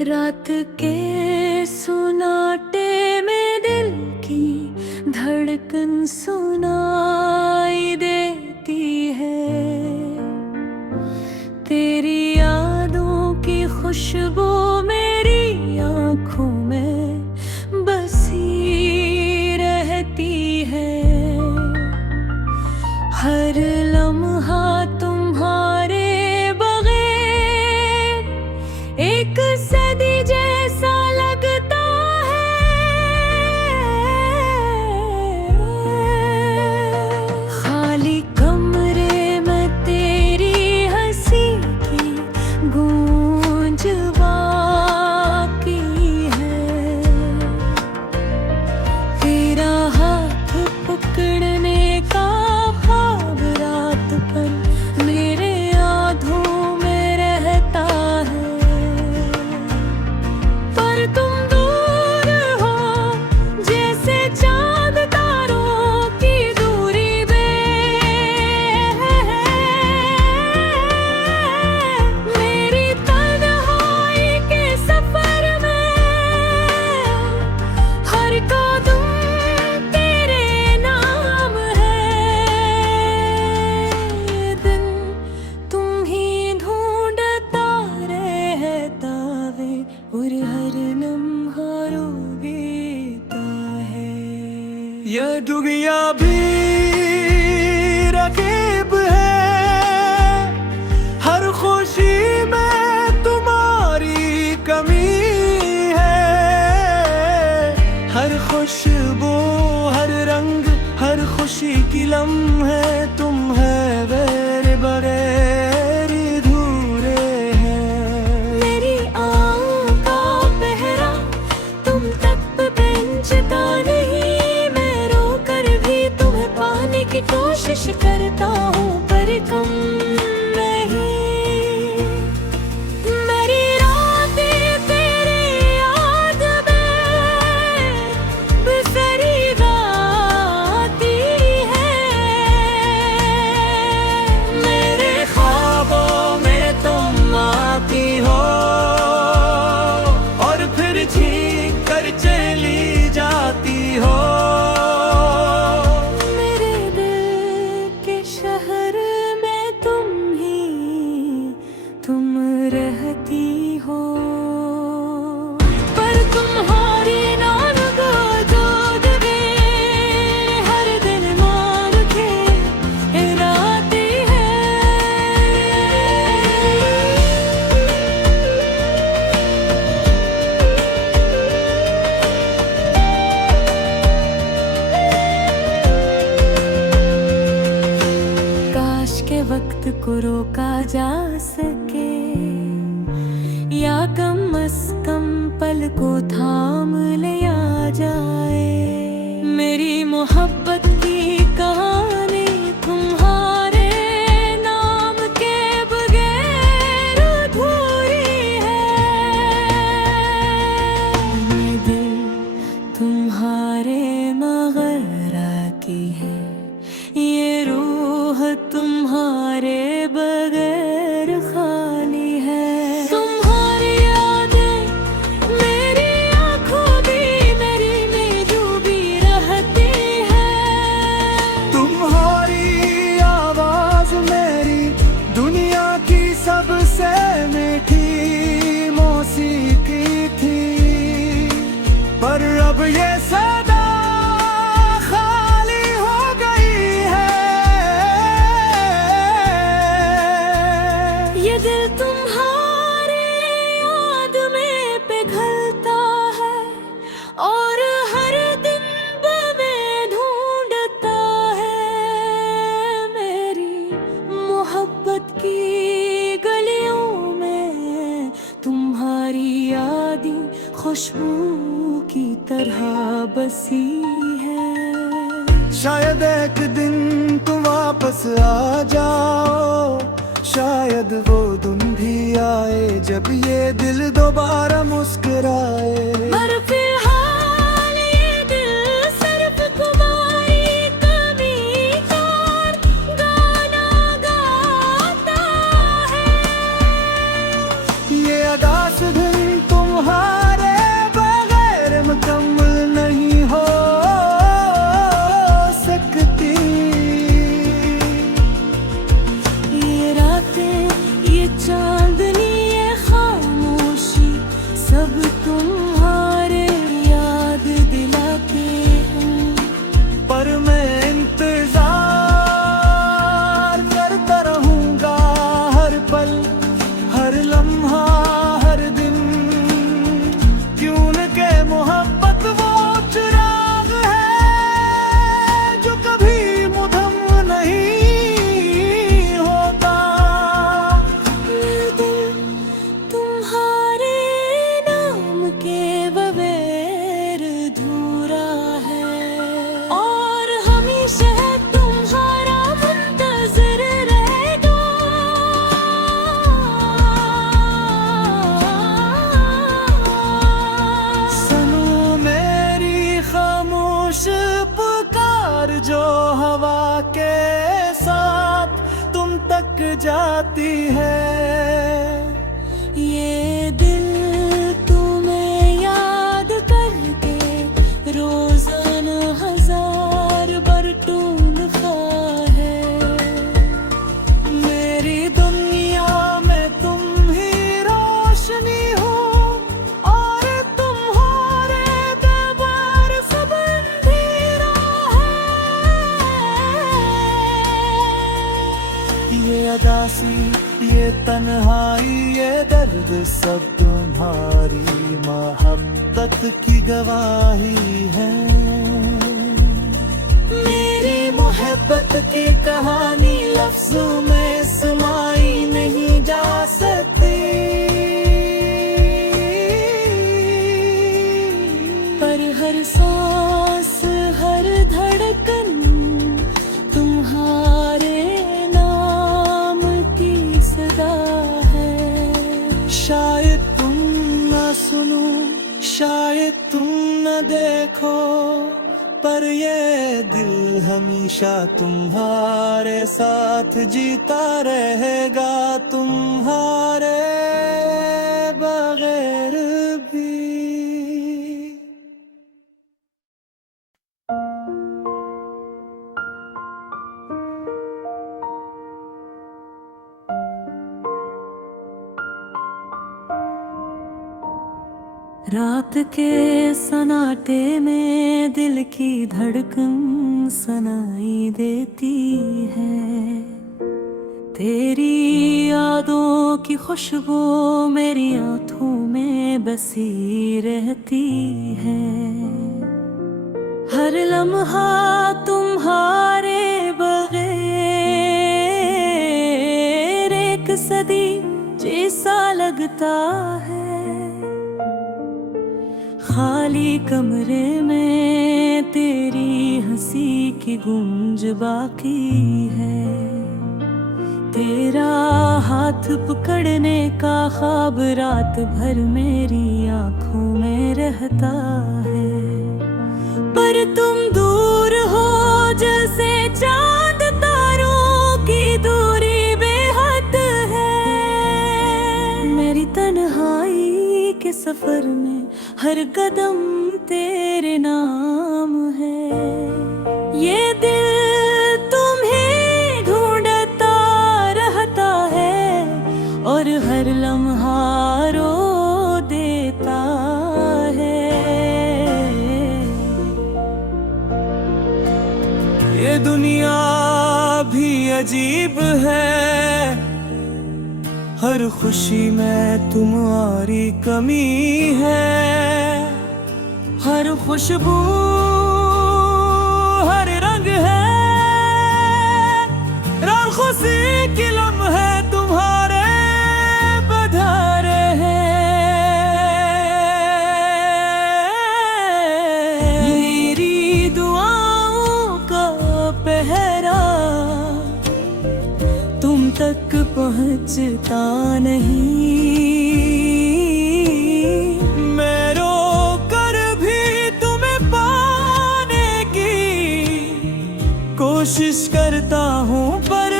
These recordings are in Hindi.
रात के सुनाटे में दिल की धड़कन सुनाई देती है। तेरी यादों की खुशबू मेरी आँखों में बसी रहती है। हर लम्हा तुम्हारे बगैर एक सदी जैसा लगता है। खाली कमरे में तेरी हंसी की गूंज बाकी है। तेरा हाथ पकड़ने का ख्वाब रात भर मेरे आँखों में रहता है। पर तुम दूर हो जैसे चांद तारों की दूरी में। मेरी तन्हाई के सफर में हर कदम तेरे नाम है। दिन तुम ही ढूंढता रहता है और हर लम्हा रोता है। ये दुनिया भी रकीब है, हर खुशी में तुम्हारी कमी है। हर खुशबू, हर रंग, हर खुशी की लम्हे तुम है, मेरे बगैर अधूरे हैं। मेरी आँख का पहरा तुम तक पहुँचता नहीं। मैं रोकर भी तुम्हें पाने की कोशिश करता हूँ, पर कम नहीं। मेरी रातें तेरे याद में बिखरी जाती है। मेरे ख्वाबों में तुम आती हो और फिर छीन कर चली जाती हो। मेरे दिल के शहर में तुम रहती हो। पर तुम्हारी नानक दूध में हर दिन मार के राती है। काश के वक्त को रोका जा सके, या कम से कम पल को थाम लिया जाए। मेरी मोहब्बत की कहानी तुम्हारे नाम के बगैर अधूरी है। ये दिल तुम्हारे मगरा की है, ये रूह तुम्हारे बगैर खाली है। तुम्हारी यादें मेरी आँखों भी मेरी में डूबी रहती है। तुम्हारी आवाज मेरी दुनिया की सबसे मीठी मौसीकी थी, पर अब ये सदा खाली हो गई है। ये दिल तुम्हारे याद में पिघलता है और हर दिन में ढूंढता है। मेरी मोहब्बत की गलियों में तुम्हारी यादें खुशबू की तरह बसी है। शायद एक दिन तुम वापस आ जाओ, शायद वो दिन भी आए जब ये दिल दोबारा मुस्कुराए। पर फिलहाल ये दिल सिर्फ तुम्हारी कमी का गाना गाता है। ये अगास दिन तुम जो हवा के साथ तुम तक जाती है। ये दिल तुम्हें याद करके रोजाना हजार बार टूटता है। मेरी दुनिया में तुम ही रोशनी हो और तुम्हारे दरबार सब अंधेरा है। ये अदासी, ये तन्हाई, ये दर्द सब तुम्हारी मोहब्बत की गवाही है। मेरी मोहब्बत की कहानी लफ्जों में समाई नहीं जा सकती, पर हर सांस हर धड़कन तुम्हारे नाम की सदा है। शायद तुम न सुनो, शायद तुम न देखो, पर ये दिल हमेशा तुम्हारे साथ जीता रहेगा, तुम्हारे बगैर भी। रात के सन्नाटे में दिल की धड़कन सुनाई देती है। तेरी यादों की खुशबू मेरी आँखों में बसी रहती है। हर लम्हा तुम्हारे बगैर एक सदी जैसा लगता है। खाली कमरे में तेरी हंसी की गूंज बाकी है। तेरा हाथ पकड़ने का ख्वाब रात भर मेरी आंखों में रहता है। पर तुम दूर हो जैसे चांद तारों की दूरी बेहद है। मेरी तन्हाई के सफर में हर कदम तेरे नाम है। ये दिल तुम्हें ढूंढता रहता है और हर लम्हा रो देता है। ये दुनिया भी अजीब है, हर खुशी में तुम्हारी कमी है। हर खुशबू हर रंग है, रंग खुशी की लम्हे तुम्हारे बधारे हैं। मेरी दुआओं का पहरा तुम तक पहुंचता नहीं। मैं रो कर भी तुम्हें पाने की कोशिश करता हूँ, पर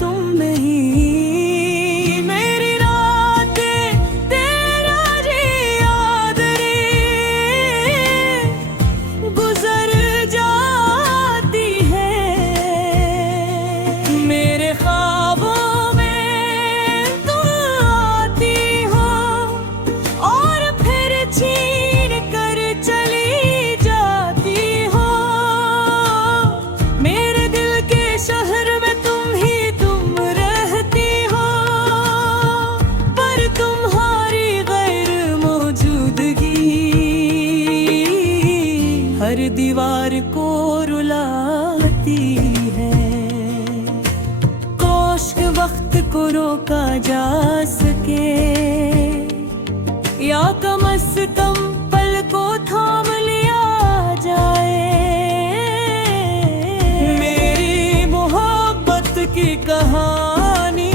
तुम नहीं। मेरी रातें तेरा जी याद रे गुजर जाती है। मेरे ख्वाबों हर दीवार को रुलाती है। काश वक्त को रोका जा सके, या कम से कम पल को थाम लिया जाए। मेरी मोहब्बत की कहानी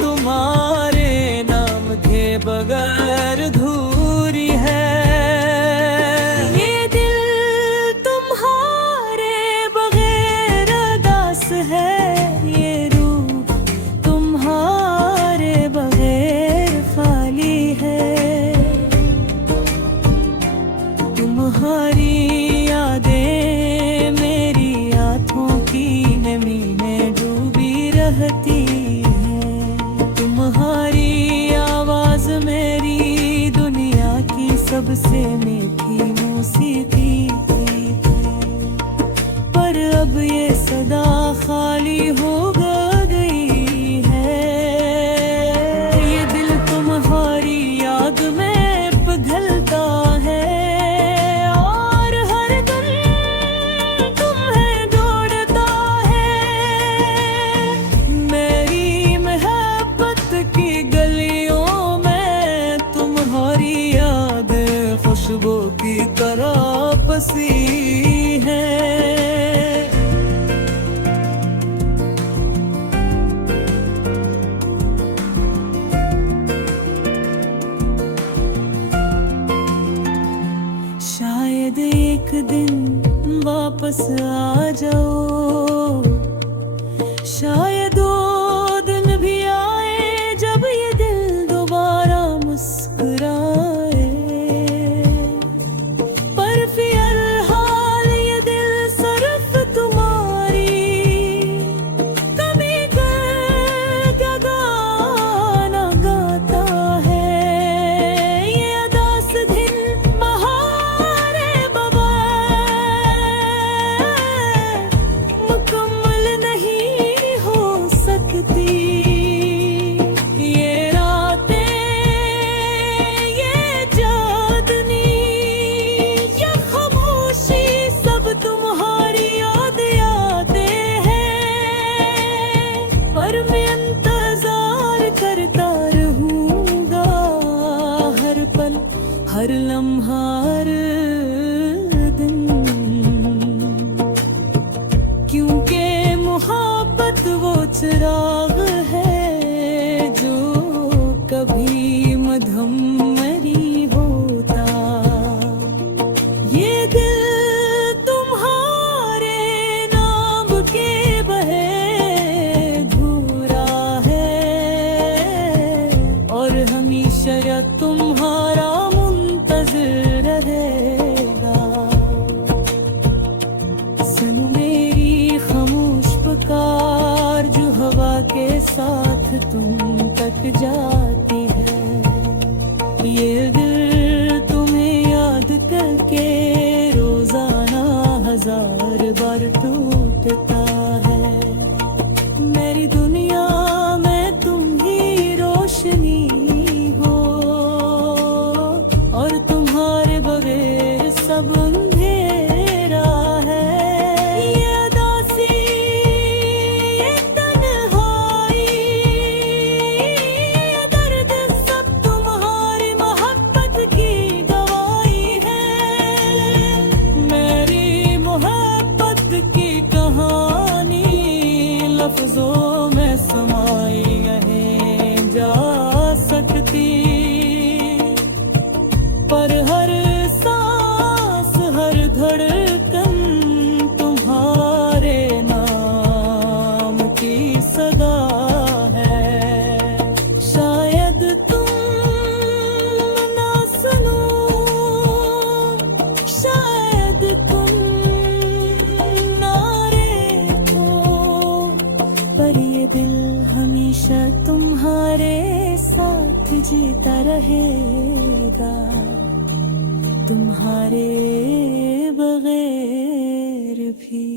तुम्हारे नाम के बगैर अधूरी है। ये दिल तुम्हारे बगैर काफी है। शायद एक दिन वापस आ जाओ, शायद वो दिन भी आए जब ये दिल दोबारा मुस्कुराए। पर फिलहाल ये दिल सिर्फ तुम्हारी कमी कर क्या गाना गाता है। ये अदास दिन बहारे बगैर मुकम्मल नहीं हो सकती। ये रातें, ये चांदनी, ये खामोशी सब तुम्हारी याद आते हैं। पर मैं इंतजार करता रहूंगा हर पल, हर लम्हा, हर दिन, क्योंकि मोहब्बत वो चिराग है जो कभी मध्यम नहीं होता। ये दिल तुम्हारे नाम के बहे अधूरा है और हमेशा तुम्हारा मुंतज़िर रहेगा। सुनो मेरी खामोश पुकार जो हवा के साथ तुम तक जाती है। ये दिल तुम्हें याद करके रोजाना 1000 बार टूटता है। मेरी दुनिया में तुम ही रोशनी हो और तुम्हारे बगैर सब अंधेरा है। ये उदासी, ये तन्हाई, ये दर्द सब तुम्हारी मोहब्बत की गवाही है। मेरी मोहब्बत की कहानी लफ्जों में समाई नहीं जा सकती। पर हर सांस, हर धड़कन तुम्हारे नाम की सदा है। शायद तुम ना सुनो, शायद तुम ना देखो, पर ये दिल हमेशा तुम्हारे साथ जीता रहेगा, तुम्हारे बगैर भी।